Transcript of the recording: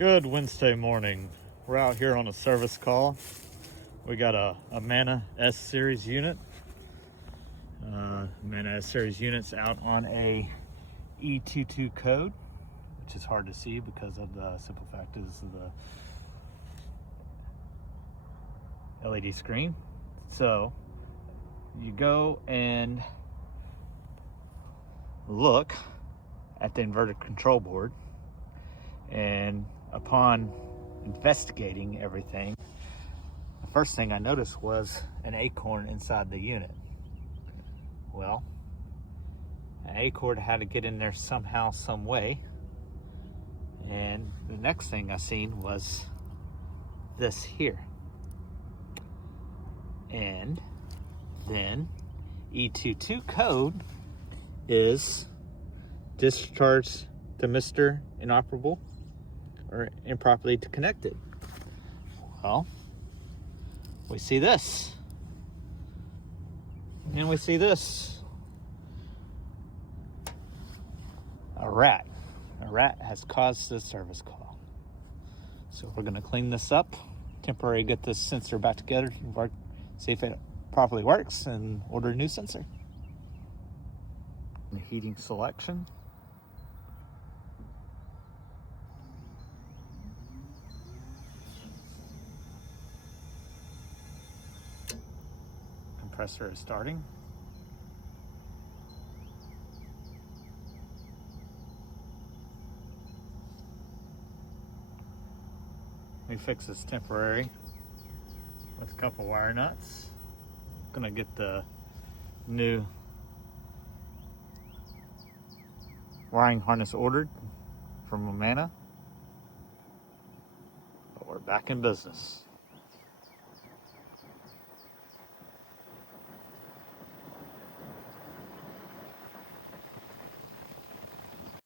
Good Wednesday morning. We're out here on a service call. We got a Mana S series unit. Mana S series unit's out on a E22 code, which is hard to see because of the simple fact is the LED screen. So you go and look at the inverted control board, and upon investigating everything, the first thing I noticed was an acorn inside the unit. Well, an acorn had to get in there somehow, some way. And the next thing I seen was this here. And then E22 code is discharged to Mr. Inoperable or improperly connected. Well, we see this. And we see this. A rat. A rat has caused this service call. So we're gonna clean this up, temporarily get this sensor back together, see if it properly works, and order a new sensor. The heating selection. Compressor is starting. We fix this temporary with a couple wire nuts. Gonna get the new wiring harness ordered from Mana. But we're back in business.